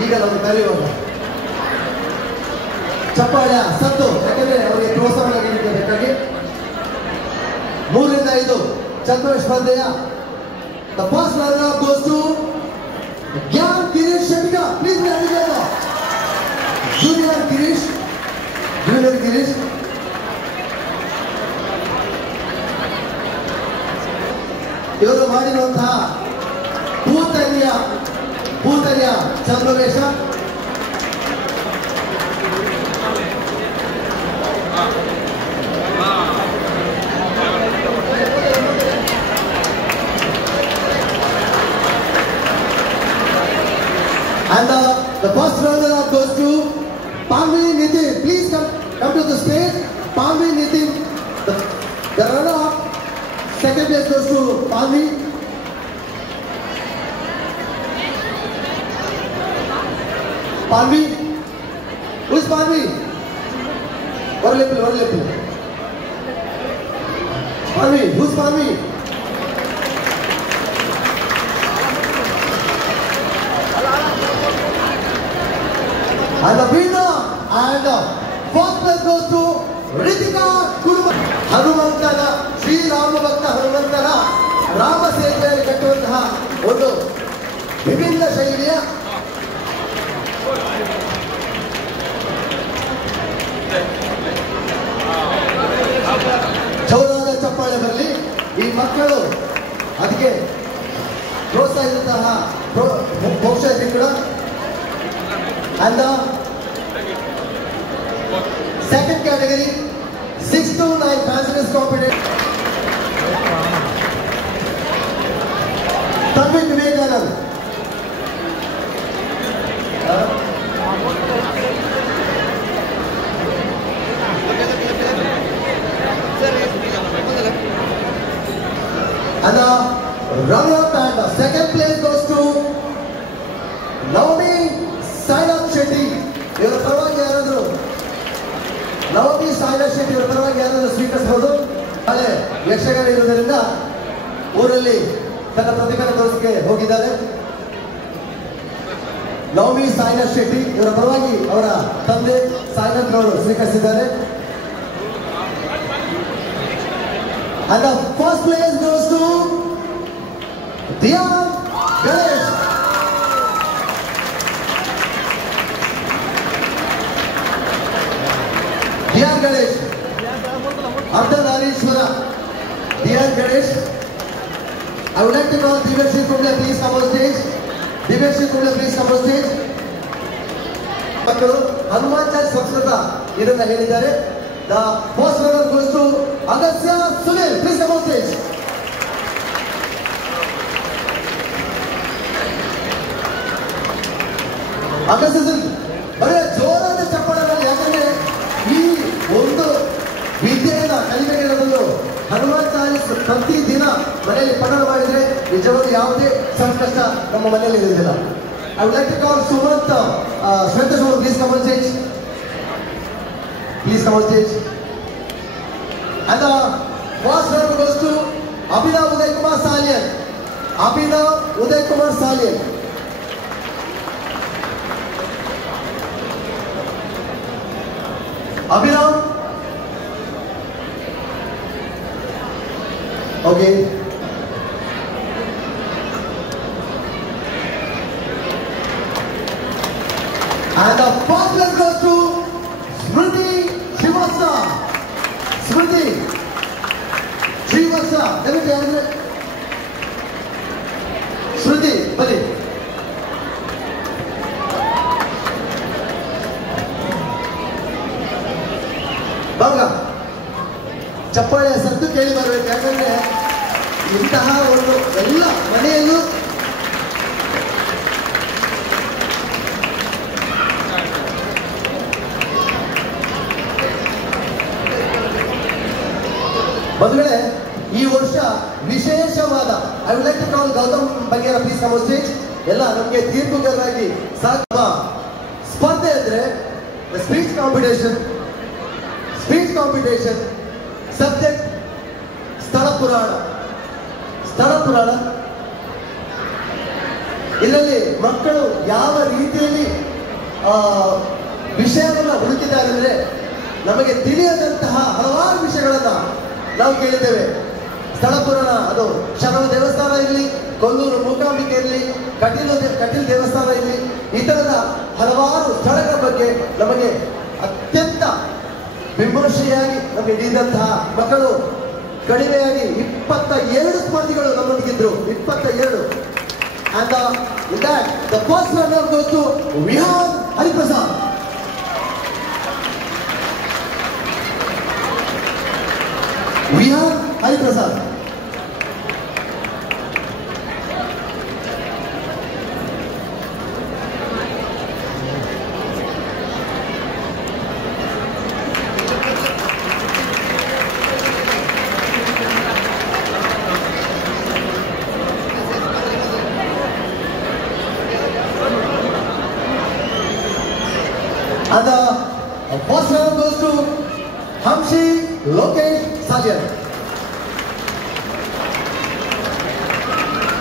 ಈಗ ನಾವು ಕರೆಯುವಾಗ ಚಪ್ಪಾಳೆ ಸತ್ತು, ಯಾಕಂದ್ರೆ ಅವರಿಗೆ ಪ್ರೋತ್ಸಾಹ ನೀಡಬೇಕಾಗಿ 3 ರಿಂದ 5 ಚಕ್ರ ಸ್ಪರ್ಧೆಯ the first runner-up goes to Gyan Girish Shabika. Please be together. Junior Girish. ಇವರು ಮಾಡಿರುವಂತಹ ಭೂತರಿಯ ಛಂದವೇಶ and the first runner-up goes to Panvi Nitin. Please come to the stage. Panvi Nitin. The runner-up. Second place goes to Panvi. Panvi. Who is Panvi? Varlepil. Panvi. Who's Panvi? And the winner and fourth place goes to Ritika Kurma. ಹನುಮಂತನ ಶ್ರೀರಾಮ ಭಕ್ತ ಹನುಮಂತನ ರಾಮ ಸೇವೆಯಲ್ಲಿ ಕಟ್ಟುವಂತಹ ಒಂದು ವಿಭಿನ್ನ ಶೈಲಿಯ ಜೋರಾದ ಚಪ್ಪಾಳೆ ಬರಲಿ. ಈ ಮಕ್ಕಳು ಅದಕ್ಕೆ ಪ್ರೋತ್ಸಾಹಿಸಿದಂತಹ ಪ್ರೋತ್ಸಾಹಿಸಿದ and the second category 6 to 9 fashion competition Tanvik Vivekanand and the runner-up and the second place goes to Navami Sainath Shetty. ಇವರ ಪರವಾಗಿ ಯಾರಾದರೂ ನವಮಿ ಸಾಯಿನಾಥ್ ಶೆಟ್ಟಿ ಇವರ ಪರವಾಗಿ ಯಾರಾದರೂ ಸ್ವೀಕರಿಸಬಹುದು. ನಾಳೆ ಯಕ್ಷಗಾನ ಇರುವುದರಿಂದ ಊರಲ್ಲಿ ತನ್ನ ಪ್ರತಿಭೆಯನ್ನು ತೋರಿಸಕ್ಕೆ ಹೋಗಿದ್ದಾರೆ. ನವಮಿ ಸಾಯಿನಾಥ್ ಶೆಟ್ಟಿ ಇವರ ಪರವಾಗಿ ಅವರ ತಂದೆ ಸಾಯಿನಾಥ್ ಅವರು ಸ್ವೀಕರಿಸಿದ್ದಾರೆ. And the first place goes to Diyan Ganesh. Diyan Ganesh, Ardhanarishwara, Diyan Ganesh. I would like to call Divyashi Kumble, please come on stage. Divyashi Kumble, please come on stage. ಮಕ್ಕಳು ಹನುಮಾಚಾರ್ಯ ಸಂಸ್ಕೃತ ಇದನ್ನ ಹೇಳಿದ್ದಾರೆ. The first runner goes to Agastya Sunil, please come on stage. Agastya Sunil, ಬರೀ ಜೋರಾದ ಚಪ್ಪಾಳೆಗಳಲ್ಲಿ, ಯಾಕಂದ್ರೆ ಈ ಒಂದು ವಿದ್ಯೆಯನ್ನ ಕಲಿಮೆಗೆಲ್ಲದನ್ನು ಹನುಮಾಚಾರ್ಯ ಪ್ರತಿ ದಿನ ಮನೆಯಲ್ಲಿ ಪಠಣ ಮಾಡಿದ್ರೆ ನಿಜವಾಗಿ ಯಾವುದೇ ಸಂಕಷ್ಟ ನಮ್ಮ ಮನೆಯಲ್ಲಿ ಇರುವುದಿಲ್ಲ. I would like to call Sumant, Shweta Sumant, please come on stage. Please come on stage. And the first round goes to Abhinav Uday Kumar Salian. Abhinav Uday Kumar Salian. Abhinav. Okay. And the first place goes to Smriti Srivastava. Smriti Srivastava. Smriti, bali. ಬಾಗ ಚಪ್ಪಾಳೆಯ ಸದ್ದು ಕೇಳಿ ಬರಬೇಕು. ಯಾಕಂದ್ರೆ ಇಂತಹ ಒಂದು ಎಲ್ಲ ಮನೆಯಲ್ಲೂ ಬಂಧುಗಳೇ, ಈ ವರ್ಷ ವಿಶೇಷವಾದ I would like to call Gautam Bagera, please come on stage. ಎಲ್ಲ ನಮಗೆ ತೀರ್ಪುಗಾರರಾಗಿ ಸಾಕುವ ಸ್ಪರ್ಧೆ ಅಂದ್ರೆ ಸ್ಪೀಚ್ ಕಾಂಪಿಟೇಷನ್, ಸಬ್ಜೆಕ್ಟ್ ಸ್ಥಳ ಪುರಾಣ. ಇದರಲ್ಲಿ ಮಕ್ಕಳು ಯಾವ ರೀತಿಯಲ್ಲಿ ವಿಷಯವನ್ನು ಹುಡುಕಿದಾಗಂದ್ರೆ ನಮಗೆ ತಿಳಿಯದಂತಹ ಹಲವಾರು ವಿಷಯಗಳನ್ನ ನಾವು ಕೇಳಿದ್ದೇವೆ. ಸ್ಥಳ ಪುರಾಣ, ಅದು ಶರವ ದೇವಸ್ಥಾನ ಇರಲಿ, ಕೊಲ್ಲೂರು ಮೂಕಾಂಬಿಕೆ ಇರಲಿ, ಕಟೀಲ್ ದೇವಸ್ಥಾನ ಇರಲಿ, ಈ ತರದ ಹಲವಾರು ಸ್ಥಳಗಳ ಬಗ್ಗೆ ನಮಗೆ ಅತ್ಯಂತ ವಿಮರ್ಶೆಯಾಗಿ ನಮಗೆ ನೀಡಿದಂತಹ ಮಕ್ಕಳು ಕಡಿಮೆಯಾಗಿ 22 ಸ್ಪರ್ಧಿಗಳು ನಮ್ಮೊಂದಿಗಿದ್ರು. 22. And in that, the first runner goes to Vihan Hariprasad. Vihan Hariprasad. And the first round goes to Hamshi Lokesh Salyan.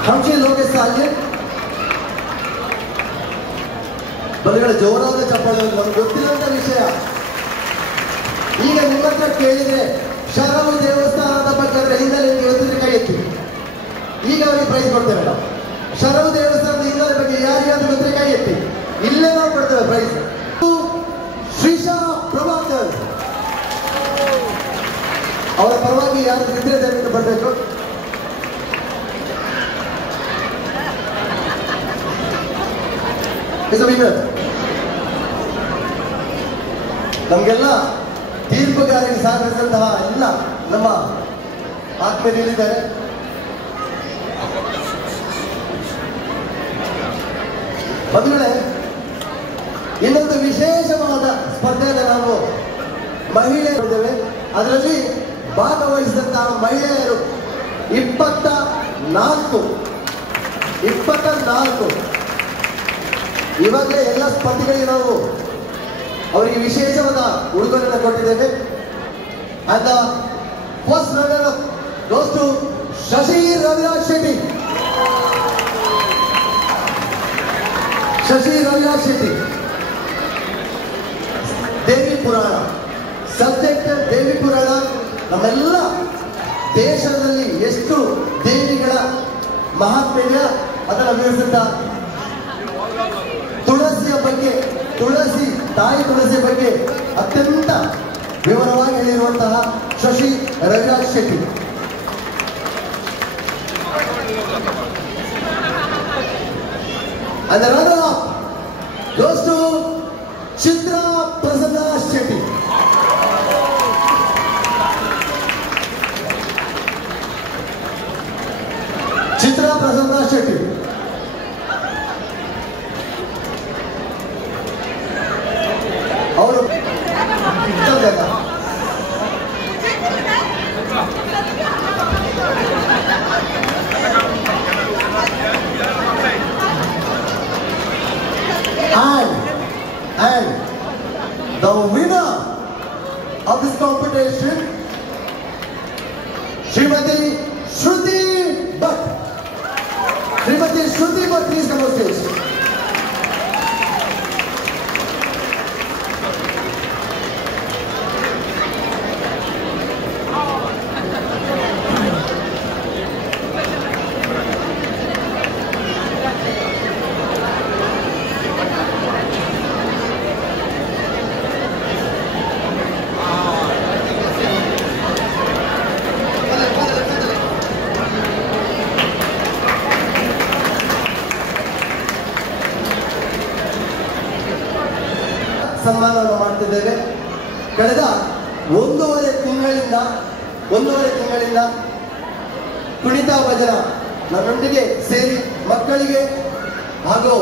Hamshi Lokesh Salyan. ಬಲಿಗಳ ಜೋರಾದ ಚಪ್ಪಾಳೆ. ನಮ್ಗೆ ಗೊತ್ತಿಲ್ಲದ ವಿಷಯ. ಈಗ ನಿಮ್ಮ ಹತ್ರ ಕೇಳಿದ್ರೆ ಶರವ ದೇವಸ್ಥಾನದ ಬಗ್ಗೆ ಹಿನ್ನೆಲೆ ಇವತ್ತಿನ ಕೈ ಎತ್ತಿ. ಈಗ ಅವರಿಗೆ ಪ್ರೈಸ್ ಕೊಡ್ತೇವೆ ನಾವು. ಶರವ ದೇವಸ್ಥಾನದ ಹಿನ್ನೆಲೆ ಬಗ್ಗೆ ಯಾರಿಗಾದ್ರೂ ಗೊತ್ತಿದ್ರೆ ಕೈ ಎತ್ತಿ. ಇಲ್ಲೇ ನಾವು ಕೊಡ್ತೇವೆ ಪ್ರೈಸ್. ಶ್ರೀಶಾ ಪ್ರಭಾಕರ್ ಅವರ ಪರವಾಗಿ ಯಾರು ಇದ್ರೆ ದಯವಿಟ್ಟು ಬರಬೇಕು. ನಮ್ಗೆಲ್ಲ ತೀರ್ಪುಗಾರರಿಗೆ ಸಹಕರಿಸಿದಂತಹ ಎಲ್ಲ ನಮ್ಮ ಆತ್ಮೀಯರಿದ್ದಾರೆ. ಬಂಧುಗಳೇ, ಇನ್ನೊಂದು ವಿಶೇಷವಾದ ಸ್ಪರ್ಧೆಯನ್ನು ನಾವು ಮಹಿಳೆಯರಿದ್ದೇವೆ. ಅದರಲ್ಲಿ ಭಾಗವಹಿಸಿದಂತಹ ಮಹಿಳೆಯರು 24. ಇವಾಗಲೇ ಎಲ್ಲ ಸ್ಪರ್ಧಿಗಳಿಗೆ ನಾವು ಅವರಿಗೆ ವಿಶೇಷವಾದ ಉಡುಗೊರೆಯನ್ನು ಕೊಟ್ಟಿದ್ದೇವೆ. And the first runner goes to Shashi Raviraj Shetty. Shashi Raviraj Shetty. ದೇವಿ ಪುರಾಣ ಸಬ್ಜೆಕ್ಟ್. ದೇವಿ ಪುರಾಣ ನಮ್ಮೆಲ್ಲ ದೇಶದಲ್ಲಿ ಎಷ್ಟು ದೇವಿಗಳ ಮಹಾತ್ಮ್ಯ ಅದನ್ನು ವಿವರಿಸಿದ ತುಳಸಿಯ ಬಗ್ಗೆ, ತಾಯಿ ತುಳಸಿಯ ಬಗ್ಗೆ ಅತ್ಯಂತ ವಿವರವಾಗಿ ಹೇಳಿರುವಂತಹ Shashi Raviraj Shetty. And the runner-up goes to ಚಿತ್ರಾ ಪ್ರಸನ್ನ ಶೆಟ್ಟಿ. ಚಿತ್ರಾ ಪ್ರಸನ್ನ ಶೆಟ್ಟಿ ಅವರು and the winner of this competition, Srimati Shruti Bhatt. Srimati Shruti Bhatt, please come on stage. ಸನ್ಮಾನವನ್ನು ಮಾಡ್ತಿದ್ದೇವೆ. ಕಳೆದ ಒಂದೂವರೆ ತಿಂಗಳಿಂದ ಕುಣಿತ ಭಜನ ನನ್ನೊಂದಿಗೆ ಸೇರಿ ಮಕ್ಕಳಿಗೆ ಹಾಗೂ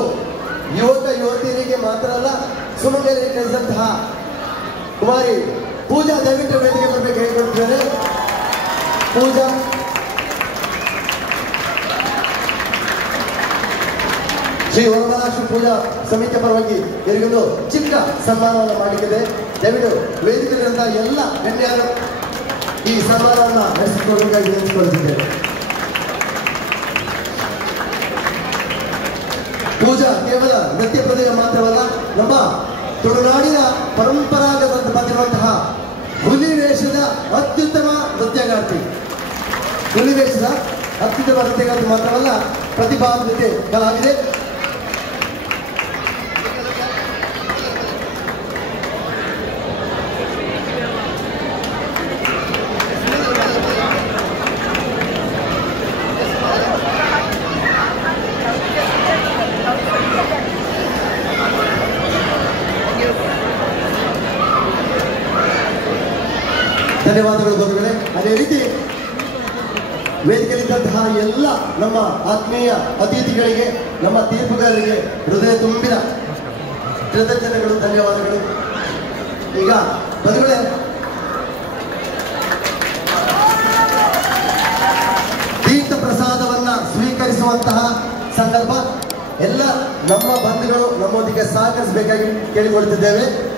ಯುವತಿಯರಿಗೆ ಮಾತ್ರ ಅಲ್ಲ, ಸುಮಂಗಲಿ ಕಲಿಸಿದಂತಹ ಕುಮಾರಿ ಪೂಜಾ ದಯವಿಟ್ಟು ವೇದಿಕೆ ಬರಬೇಕು ಹೇಳ್ಕೊಡ್ತಿದ್ದಾರೆ. ಪೂಜಾ ಶ್ರೀ ವರಮಹಾಲಕ್ಷ್ಮಿ ಪೂಜಾ ಸಮಿತಿಯ ಪರವಾಗಿ ಇವರಿಗೊಂದು ಚಿಕ್ಕ ಸನ್ಮಾನವನ್ನು ಮಾಡಲಿಕ್ಕಿದೆ. ದಯವಿಟ್ಟು ವೇದಿಕೆಯಲ್ಲಿರುವಂತಹ ಎಲ್ಲ ಗಣ್ಯರು ಈ ಸನ್ಮಾನವನ್ನು ನಡೆಸಿಕೊಳ್ಳಬೇಕಾಗಿ ವಿನಂತಿಸಿಕೊಳ್ಳುತ್ತಿದ್ದೇವೆ. ಪೂಜಾ ಕೇವಲ ನೃತ್ಯ ಪ್ರತಿಭೆ ಮಾತ್ರವಲ್ಲ, ನಮ್ಮ ತುಳುನಾಡಿನ ಪರಂಪರಾಗತ ಬಂದಿರುವಂತಹ ಹುಲಿ ವೇಷದ ಅತ್ಯುತ್ತಮ ನೃತ್ಯಗಾರ್ತಿ. ಹುಲಿ ವೇಷದ ಅತ್ಯುತ್ತಮ ನೃತ್ಯಗಾರ್ತಿ ಮಾತ್ರವಲ್ಲ, ಪ್ರತಿಭಾನ್ವಿತೆ ಕಲಾವಿದೆ. ಧನ್ಯವಾದಗಳು ಬಂಧುಗಳೇ. ಅದೇ ರೀತಿ ವೇದಿಕೆಯಲ್ಲಿದ್ದಂತಹ ಎಲ್ಲ ನಮ್ಮ ಆತ್ಮೀಯ ಅತಿಥಿಗಳಿಗೆ, ನಮ್ಮ ತೀರ್ಪುಗಾರರಿಗೆ ಹೃದಯ ತುಂಬಿದ ಕೃತಜ್ಞತೆಗಳು, ಧನ್ಯವಾದಗಳು. ಈಗ ಬಂಧುಗಳೇ, ತೀರ್ಥ ಪ್ರಸಾದವನ್ನ ಸ್ವೀಕರಿಸುವಂತಹ ಸಂದರ್ಭ. ಎಲ್ಲ ನಮ್ಮ ಬಂಧುಗಳು ನಮ್ಮೊಂದಿಗೆ ಸಹಕರಿಸಬೇಕಾಗಿ ಕೇಳಿಕೊಳ್ತಿದ್ದೇವೆ.